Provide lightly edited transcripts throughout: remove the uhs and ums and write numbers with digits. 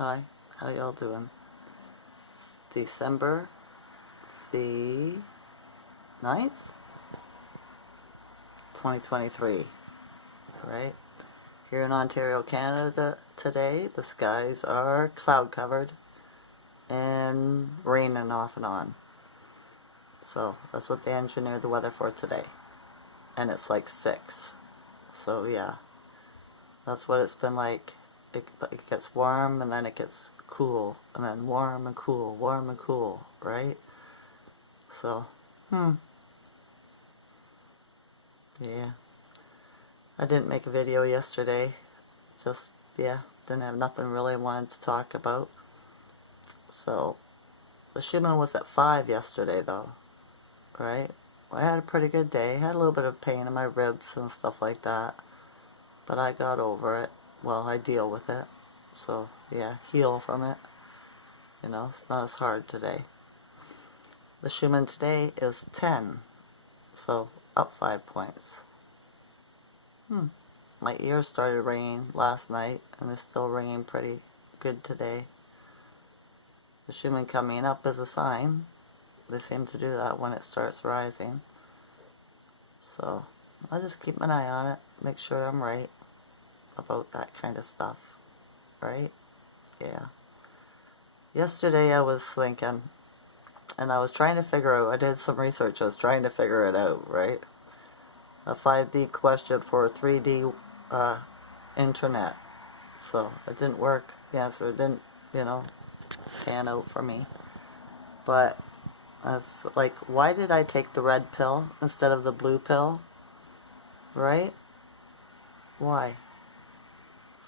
Hi, how y'all doing? December the 9th, 2023, right? Here in Ontario, Canada today, the skies are cloud covered and raining off and on. So that's what they engineered the weather for today. And it's like 6. So yeah, that's what it's been like. It gets warm and then it gets cool, and then warm and cool, right? So, yeah. I didn't make a video yesterday. Just, yeah, didn't have nothing really I wanted to talk about. So, the Schumann was at 5 yesterday, though, right? I had a pretty good day. Had a little bit of pain in my ribs and stuff like that. But I got over it. Well, I deal with it. So, yeah, heal from it. You know, it's not as hard today. The Schumann today is 10. So, up 5 points. My ears started ringing last night, and they're still ringing pretty good today. The Schumann coming up is a sign. They seem to do that when it starts rising. So, I'll just keep an eye on it, make sure I'm right about that kind of stuff, right? Yeah. Yesterday I was thinking, and I was trying to figure out, I did some research, I was trying to figure it out, right? A 5D question for a 3D internet. So it didn't work. The answer didn't, pan out for me. But I was like, why did I take the red pill instead of the blue pill? Right? Why?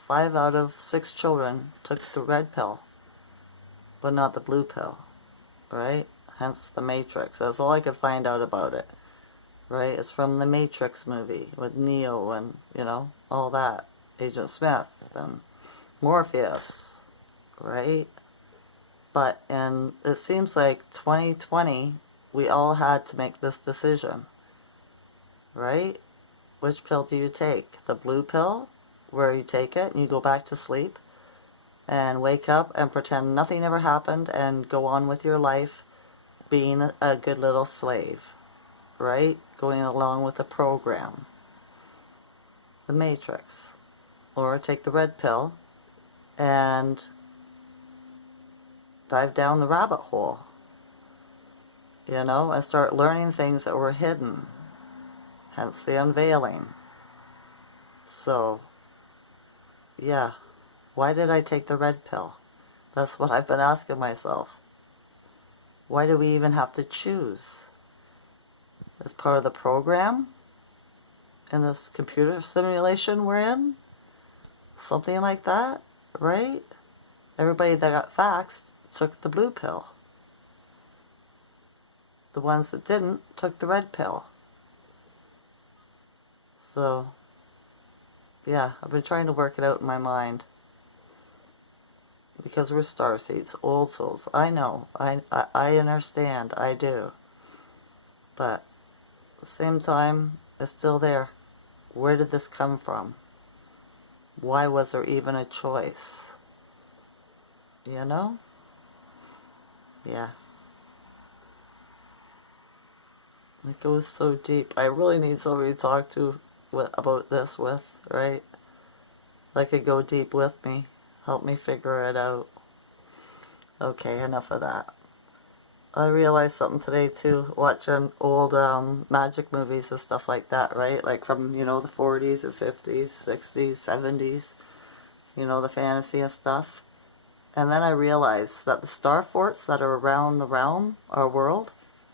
5 out of 6 children took the red pill, but not the blue pill. Right? Hence the Matrix. That's all I could find out about it. Right? It's from the Matrix movie with Neo and, all that. Agent Smith and Morpheus. Right? But in, it seems like 2020, we all had to make this decision. Right? Which pill do you take? The blue pill, where you take it and you go back to sleep and wake up and pretend nothing ever happened and go on with your life being a good little slave. Right? Going along with the program. The Matrix. Or take the red pill and dive down the rabbit hole. And start learning things that were hidden. Hence the unveiling. So, yeah. Why did I take the red pill? That's what I've been asking myself. Why do we even have to choose? As part of the program? In this computer simulation we're in? Something like that, right? Everybody that got faxed took the blue pill. The ones that didn't took the red pill. So, yeah, I've been trying to work it out in my mind. Because we're starseeds, old souls. I know. I understand. I do. But at the same time, it's still there. Where did this come from? Why was there even a choice? Yeah. It goes so deep. I really need somebody to talk to about this with, right? That could go deep with me. Help me figure it out. Okay, enough of that. I realized something today too, watching old magic movies and stuff like that, right? Like from, the 40s or 50s, 60s, 70s, the fantasy and stuff. And then I realized that the star forts that are around the realm, our world,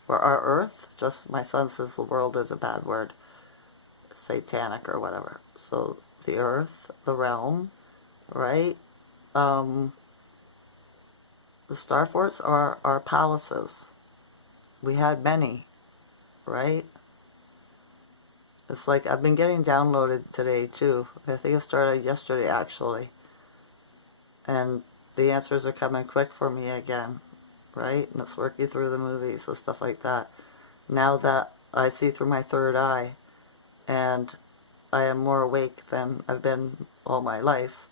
or our earth, just my son says the world is a bad word, satanic or whatever. So the earth, the realm, right? The star forts are our palaces. We had many, right? It's like I've been getting downloaded today too. I think it started yesterday actually. And the answers are coming quick for me again, right? And it's working through the movies and stuff like that. Now that I see through my third eye and I am more awake than I've been all my life,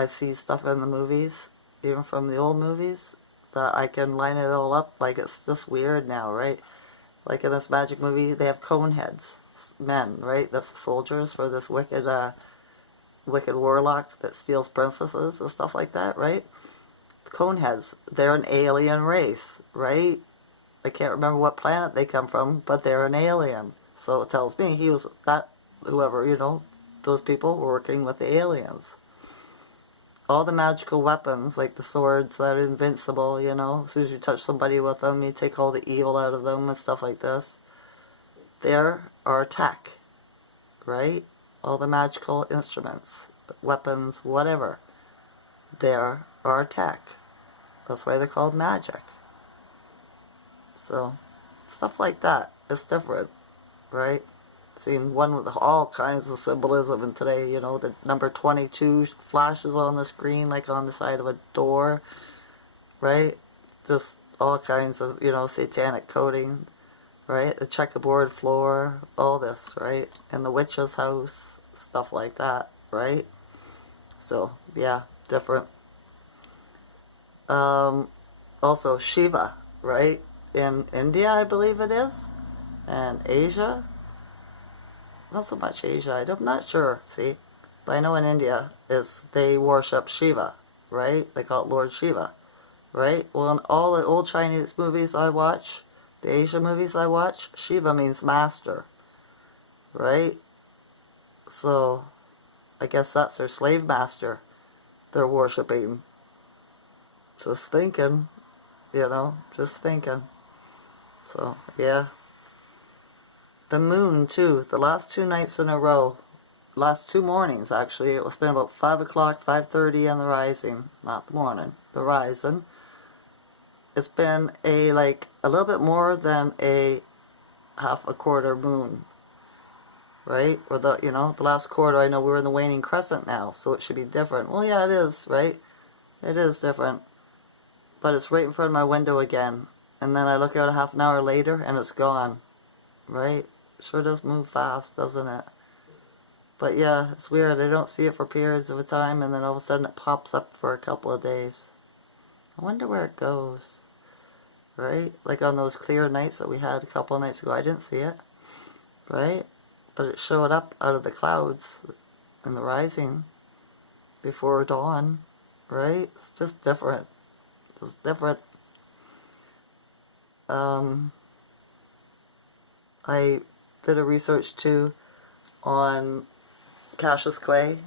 I see stuff in the movies, even from the old movies, that I can line it all up. Like, it's just weird now, right? Like in this magic movie, they have cone heads, men, right? That's soldiers for this wicked warlock that steals princesses and stuff like that, right? Coneheads, they're an alien race, right? I can't remember what planet they come from, but they're an alien. So it tells me he was that, whoever, those people were working with the aliens. All the magical weapons, like the swords that are invincible, as soon as you touch somebody with them, you take all the evil out of them and stuff like this. There are tech, right? All the magical instruments, weapons, whatever. There are tech. That's why they're called magic. So, stuff like that. It's different, right? Seeing one with all kinds of symbolism, and today, the number 22 flashes on the screen like on the side of a door, right? Just all kinds of, satanic coding, right? The checkerboard floor, all this, right? And the witch's house, stuff like that, right? So, yeah, different. Also, Shiva, right? In India, I believe it is, and Asia. Not so much Asia, I'm not sure, see? But I know in India, they worship Shiva, right? They call it Lord Shiva, right? Well, in all the old Chinese movies I watch, the Asian movies I watch, Shiva means master, right? So, I guess that's their slave master they're worshipping. Just thinking, just thinking. So, yeah. The moon, too, the last 2 nights in a row, last 2 mornings, actually, it was been about 5 o'clock, 5:30 on the rising, not the morning, the rising. It's been a little bit more than a half a quarter moon, right? Or the last quarter, I know we're in the waning crescent now, so it should be different. Well, yeah, it is, right? It is different. But it's right in front of my window again. And then I look out a half an hour later, and it's gone, right? Sure does move fast, doesn't it? But yeah, it's weird. I don't see it for periods of a time, and then all of a sudden it pops up for a couple of days. I wonder where it goes, right? Like on those clear nights that we had a couple of nights ago, I didn't see it, right? But it showed up out of the clouds in the rising before dawn, right? It's just different. Just different. I did a research too on Cassius Clay,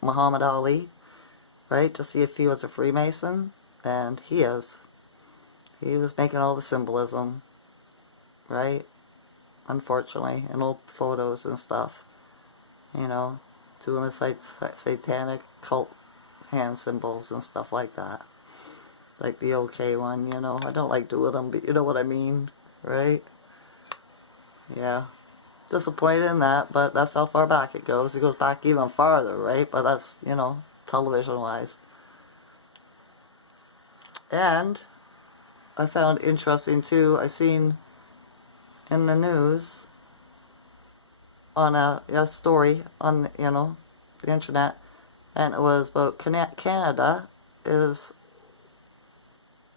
Muhammad Ali, right, to see if he was a Freemason, and he is. He was making all the symbolism, right, unfortunately, in old photos and stuff, doing the satanic cult hand symbols and stuff like that, like the OK one, I don't like doing them, but you know what I mean, right? Yeah. Disappointed in that, but that's how far back it goes. It goes back even farther, right? But that's, television-wise. And I found interesting, too, I seen in the news on a story on, the internet, and it was about Canada is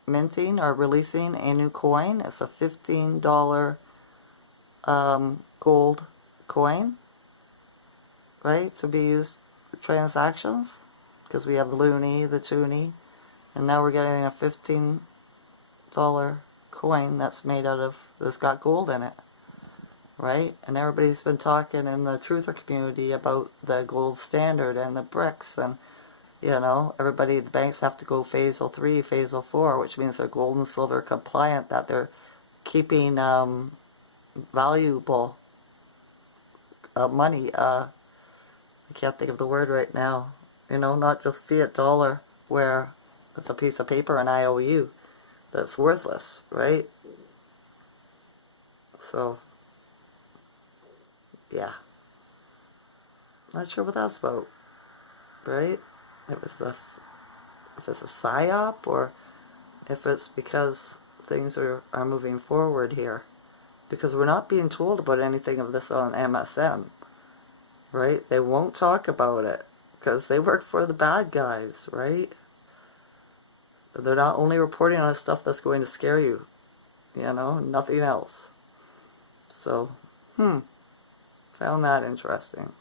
minting or releasing a new coin. It's a $15 gold coin, right, to be used for transactions, because we have the loonie, the toonie, and now we're getting a $15 coin that's got gold in it, right? And everybody's been talking in the truther community about the gold standard and the bricks, and the banks have to go Phasal 3, Phasal 4, which means they're gold and silver compliant, that they're keeping valuable money, I can't think of the word right now, not just fiat dollar, where it's a piece of paper, an IOU, that's worthless, right? So, yeah. Not sure what that's about, right? If it's a psyop, or if it's because things are moving forward here. Because we're not being told about anything of this on MSM, right? They won't talk about it. because they work for the bad guys, right? They're not only reporting on stuff that's going to scare you, nothing else. So, found that interesting.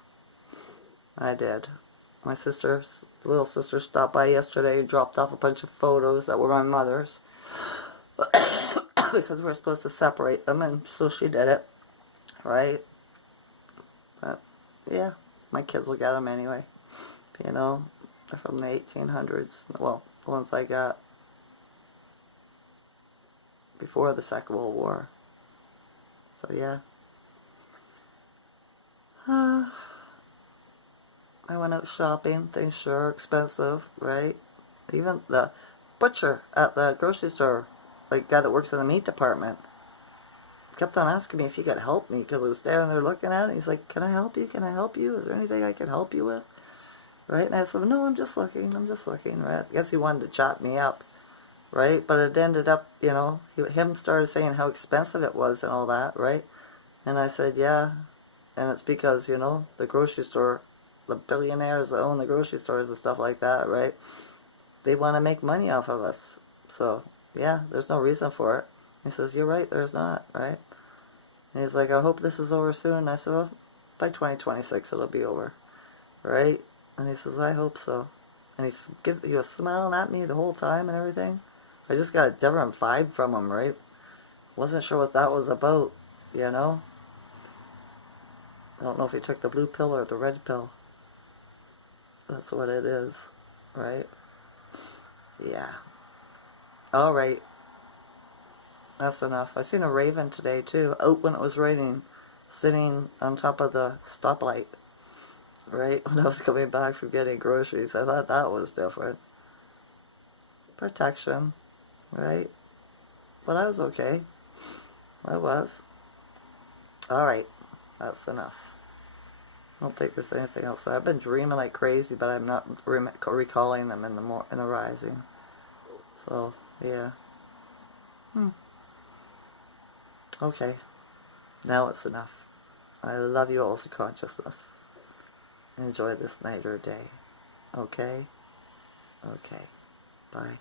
I did. My little sister stopped by yesterday, dropped off a bunch of photos that were my mother's because we were supposed to separate them, and so she did it, right? But, yeah, my kids will get them anyway. They're from the 1800s. Well, the ones I got before the Second World War. So, yeah. I went out shopping. Things sure are expensive, right? Even the butcher at the grocery store, like guy that works in the meat department, kept on asking me if he could help me because I was standing there looking at it. He's like, "Can I help you? Can I help you? Is there anything I can help you with?" Right? And I said, "No, I'm just looking, right? I guess he wanted to chat me up, right? But it ended up, him started saying how expensive it was and all that, right? And I said, "Yeah, and it's because, the grocery store, the billionaires that own the grocery stores and stuff like that, right? They want to make money off of us. So, yeah, there's no reason for it." He says, "You're right, there's not, right?" And he's like, "I hope this is over soon." And I said, "Well, by 2026 it'll be over, right?" And he says, "I hope so." And he was smiling at me the whole time and everything. I just got a different vibe from him, right? Wasn't sure what that was about, I don't know if he took the blue pill or the red pill. That's what it is, right? Yeah. All right. That's enough. I seen a raven today, too, out when it was raining, sitting on top of the stoplight, right? When I was coming back from getting groceries. I thought that was different. Protection, right? But I was okay. I was. All right. That's enough. I don't think there's anything else. I've been dreaming like crazy, but I'm not recalling them in the rising. So, yeah. Okay. Now it's enough. I love you all's consciousness. Enjoy this night or day. Okay? Okay. Bye.